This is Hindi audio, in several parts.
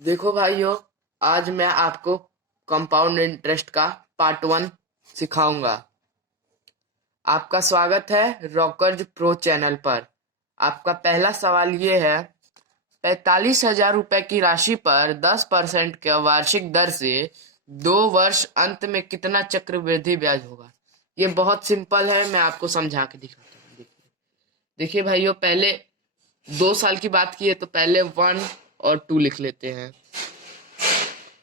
देखो भाइयों, आज मैं आपको कंपाउंड इंटरेस्ट का पार्ट 1 सिखाऊंगा। आपका स्वागत है रॉकर्ज प्रो चैनल पर। आपका पहला सवाल ये है, 45,000 रुपए की राशि पर 10% के वार्षिक दर से 2 वर्ष अंत में कितना चक्रवृद्धि ब्याज होगा। ये बहुत सिंपल है, मैं आपको समझा के दिखाता हूँ। देखिए देखिए भाइयों, पहले 2 साल की बात की है तो पहले 1 और 2 लिख लेते हैं,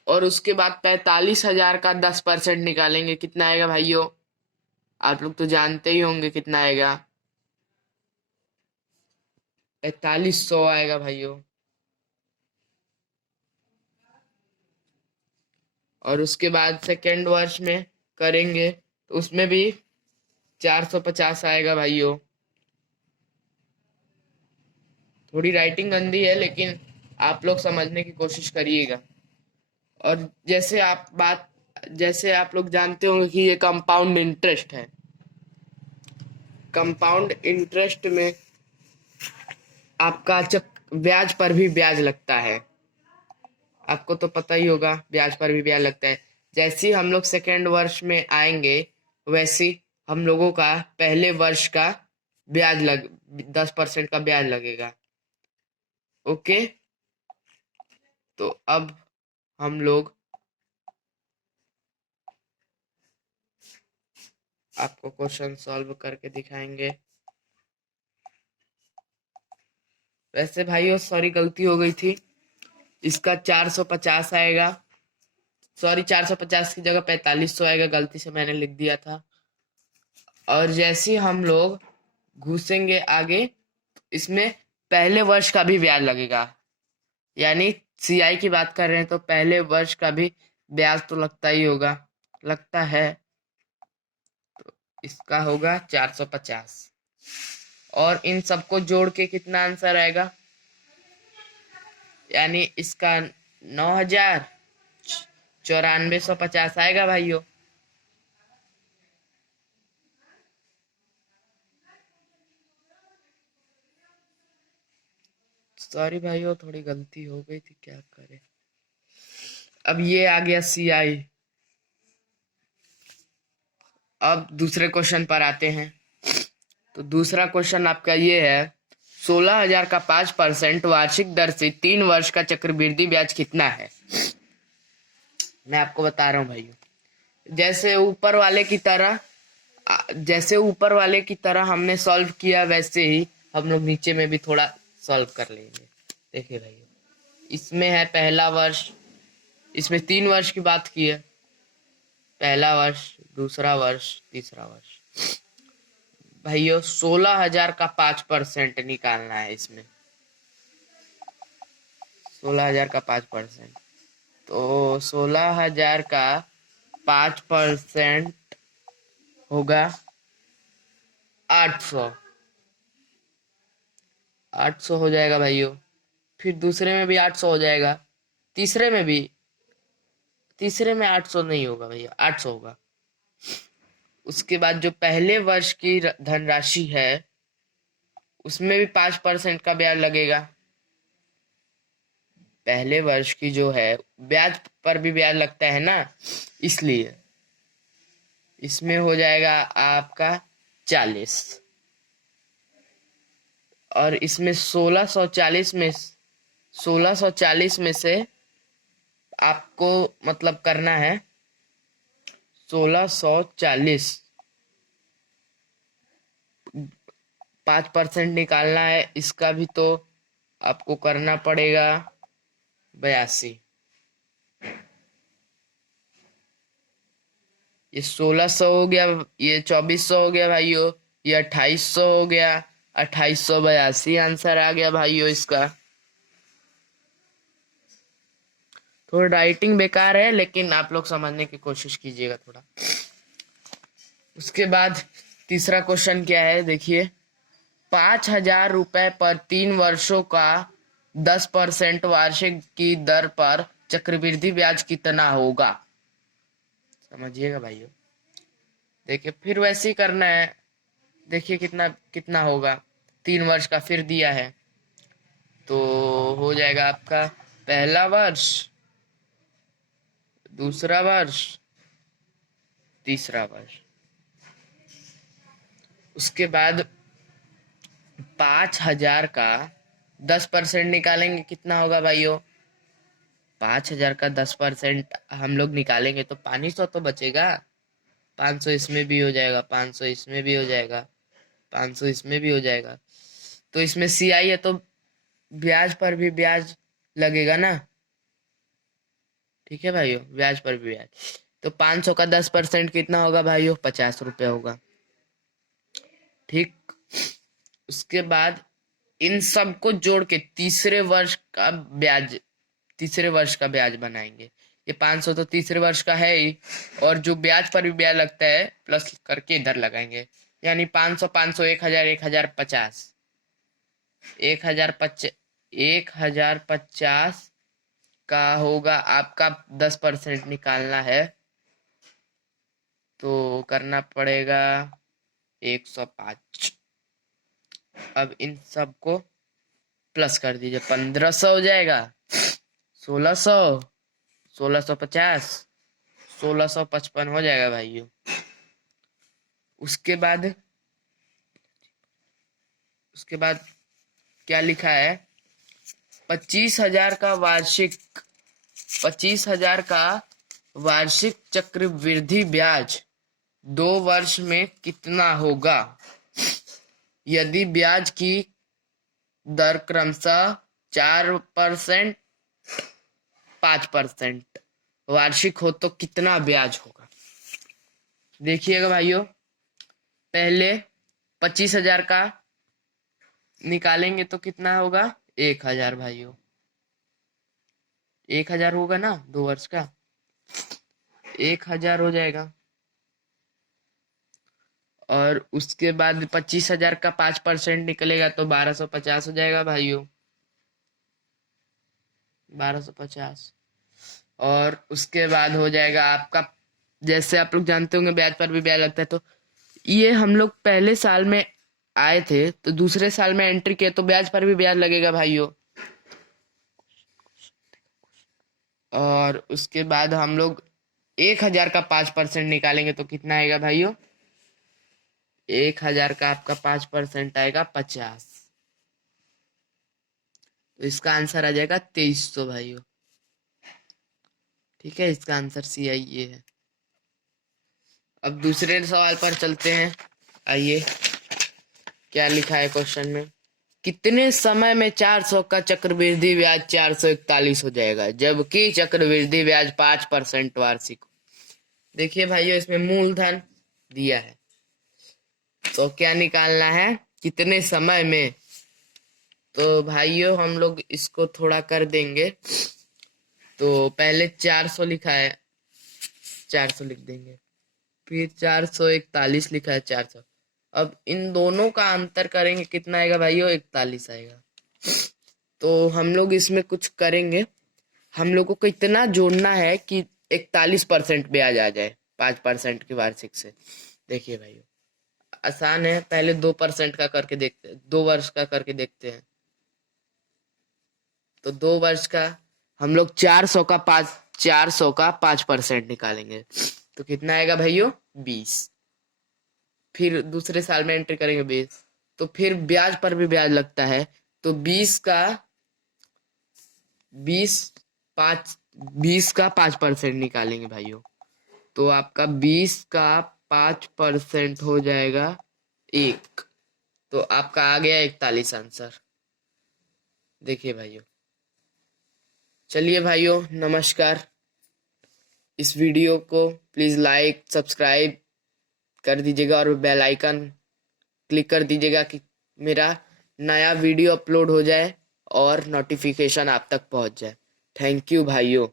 और उसके बाद 45,000 का 10% निकालेंगे। कितना आएगा भाइयों? आप लोग तो जानते ही होंगे कितना आएगा। 4500 आएगा भाइयों। और उसके बाद सेकेंड वर्ष में करेंगे तो उसमें भी 450 आएगा भाइयों। थोड़ी राइटिंग गंदी है, लेकिन आप लोग समझने की कोशिश करिएगा। और जैसे आप लोग जानते होंगे कि ये कंपाउंड इंटरेस्ट है। कंपाउंड इंटरेस्ट में आपका ब्याज पर भी ब्याज लगता है। आपको तो पता ही होगा, ब्याज पर भी ब्याज लगता है। जैसे ही हम लोग सेकेंड वर्ष में आएंगे, वैसे ही हम लोगों का पहले वर्ष का ब्याज लग 10% का ब्याज लगेगा। ओके, तो अब हम लोग आपको क्वेश्चन सॉल्व करके दिखाएंगे। वैसे भाइयों, सॉरी, गलती हो गई थी। इसका 450 आएगा। सॉरी, 450 की जगह 4500 आएगा, गलती से मैंने लिख दिया था। और जैसे ही हम लोग घुसेंगे आगे, इसमें पहले वर्ष का भी ब्याज लगेगा। यानी सीआई की बात कर रहे हैं तो पहले वर्ष का भी ब्याज तो लगता ही होगा, लगता है। तो इसका होगा 450। और इन सबको जोड़ के कितना आंसर आएगा? यानी इसका 9,9450 आएगा भाइयों। सॉरी भाइयों, थोड़ी गलती हो गई थी, क्या करें। अब ये आ गया सीआई। अब दूसरे क्वेश्चन पर आते हैं। तो दूसरा क्वेश्चन आपका ये है, 16,000 का 5% वार्षिक दर से 3 वर्ष का चक्रवृद्धि ब्याज कितना है? मैं आपको बता रहा हूँ भाइयों। जैसे ऊपर वाले की तरह हमने सॉल्व किया, वैसे ही हम लोग नीचे में भी थोड़ा सॉल्व कर लेंगे। देखिए भाइयों, इसमें है पहला वर्ष। इसमें 3 वर्ष की बात की है। पहला वर्ष, दूसरा वर्ष, तीसरा वर्ष। भाइयों, 16,000 का 5% निकालना है इसमें। 16,000 का 5%, तो 16,000 का 5% होगा 800। 800 हो जाएगा भाइयों। फिर दूसरे में भी 800 हो जाएगा। तीसरे में भी। तीसरे में 800 नहीं होगा भैया, 800 होगा। उसके बाद जो पहले वर्ष की धनराशि है, उसमें भी 5% का ब्याज लगेगा। पहले वर्ष की जो है, ब्याज पर भी ब्याज लगता है ना, इसलिए इसमें हो जाएगा आपका 40। और इसमें 1640 में से आपको मतलब करना है 1640। 5% निकालना है, इसका भी तो आपको करना पड़ेगा 82। ये 1600 हो गया, ये 2400 हो गया भाइयों, ये 2800 हो गया। 2882 आंसर आ गया भाइयों इसका। थोड़ा राइटिंग बेकार है, लेकिन आप लोग समझने की कोशिश कीजिएगा थोड़ा। उसके बाद तीसरा क्वेश्चन क्या है, देखिए। 5,000 रुपए पर 3 वर्षों का 10% वार्षिक की दर पर चक्रवृद्धि ब्याज कितना होगा? समझिएगा भाइयों। देखिए, फिर वैसे ही करना है। देखिए कितना कितना होगा। 3 वर्ष का फिर दिया है, तो हो जाएगा आपका पहला वर्ष, दूसरा वर्ष, तीसरा वर्ष। उसके बाद 5,000 का 10% निकालेंगे, कितना होगा भाइयों? 5,000 का 10% हम लोग निकालेंगे तो 500 तो बचेगा। 500 इसमें भी हो जाएगा, 500 इसमें भी हो जाएगा, 500 इसमें भी हो जाएगा। तो इसमें CI है तो ब्याज पर भी ब्याज लगेगा ना। ठीक है भाइयों, ब्याज पर भी ब्याज। तो 500 का 10% कितना होगा भाइयों? 50 रुपये होगा। ठीक। उसके बाद इन सबको जोड़ के तीसरे वर्ष का ब्याज बनाएंगे। ये 500 तो तीसरे वर्ष का है ही, और जो ब्याज पर भी ब्याज लगता है प्लस करके इधर लगाएंगे। यानी 500 500 1000 1050 1050 का होगा। आपका 10% निकालना है तो करना पड़ेगा 105। अब इन सबको प्लस कर दीजिए, 1500 हो जाएगा, 1600, 1650, 1655 हो जाएगा भाइयों। उसके बाद क्या लिखा है? 25,000 का वार्षिक, 25,000 का वार्षिक चक्रवृद्धि ब्याज 2 वर्ष में कितना होगा? यदि ब्याज की दर क्रमशः 4%, 5% वार्षिक हो तो कितना ब्याज होगा? देखिएगा भाइयों, पहले 25,000 का निकालेंगे तो कितना होगा? 1,000 भाइयों, 1,000 होगा ना 2 वर्ष का, 1,000 हो जाएगा। और उसके बाद 25,000 का 5% निकलेगा तो 1250 हो जाएगा भाइयों, 1250। और उसके बाद हो जाएगा आपका, जैसे आप लोग जानते होंगे ब्याज पर भी ब्याज लगता है, तो ये हम लोग पहले साल में आए थे तो दूसरे साल में एंट्री किए तो ब्याज पर भी ब्याज लगेगा भाइयों। और उसके बाद हम लोग 1,000 का 5% निकालेंगे तो कितना आएगा भाइयों? 1,000 का आपका 5% आएगा 50। तो इसका आंसर आ जाएगा 2300 भाइयों। ठीक है, इसका आंसर CI ये है। अब दूसरे सवाल पर चलते हैं। आइए, क्या लिखा है क्वेश्चन में? कितने समय में 400 का चक्रवृद्धि ब्याज 441 हो जाएगा, जबकि चक्रवृद्धि ब्याज 5% वार्षिक? देखिए भाइयों, इसमें मूलधन दिया है तो क्या निकालना है? कितने समय में। तो भाइयों हम लोग इसको थोड़ा कर देंगे। तो पहले 400 लिखा है, 400 लिख देंगे। फिर 441 लिखा है, 400। अब इन दोनों का अंतर करेंगे, कितना आएगा भाइयों? 41 आएगा। तो हम लोग इसमें कुछ करेंगे, हम लोगों को इतना जोड़ना है कि 41% ब्याज आ जाए 5% की वार्षिक से। देखिए भाइयों, आसान है। पहले 2% का करके देखते हैं, 2 वर्ष का करके देखते हैं। तो 2 वर्ष का हम लोग 400 का 5% निकालेंगे तो कितना आएगा भाइयों? 20। फिर दूसरे साल में एंट्री करेंगे 20, तो फिर ब्याज पर भी ब्याज लगता है तो 20 का 5% निकालेंगे भाइयों। तो आपका 20 का 5% हो जाएगा 1। तो आपका आ गया 41 आंसर। देखिए भाइयों, चलिए भाइयों, नमस्कार। इस वीडियो को प्लीज लाइक सब्सक्राइब कर दीजिएगा और बेल आइकन क्लिक कर दीजिएगा कि मेरा नया वीडियो अपलोड हो जाए और नोटिफिकेशन आप तक पहुंच जाए। थैंक यू भाइयों।